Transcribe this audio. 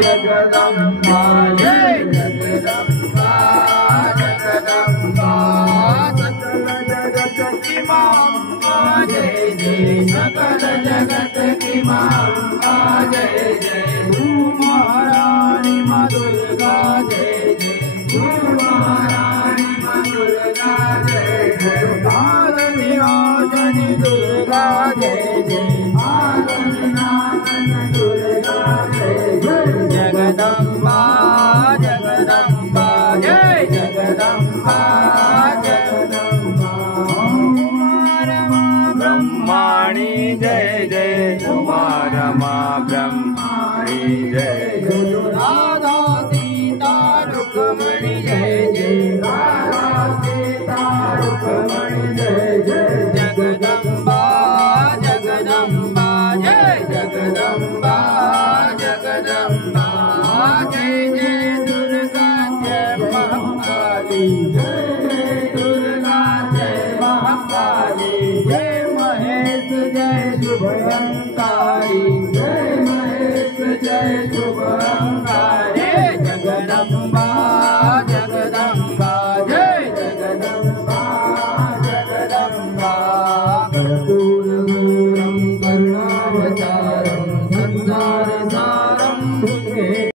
जगदम्बा जय जगदम्बा जगदम्बा सकल जगत की मां जय जय सकल जगत की मां जय जय महारानी मां दुर्गा जय जय महारानी मां दुर्गा जय जय आदिनाशनी दुर्गा जय जय आदिनाशन दुर्गा जय जय जगदम्बा जगदम्बा जय जगदम्बा जगदम्बा ब्रह्माणी जय जय उमा रमा ब्रह्माणी जय जय राधा सीता रुक्मणी जय जय राधा सीता रुक्मणी जय जय जगदम्बा जगदम्बा जय जगदम्बा जगदम्बा जय जय दुर्गा जय महाकाली जय जय दुर्गा जय महाकाली जय महेश जय शुभंकारी जय महेश जय शुभ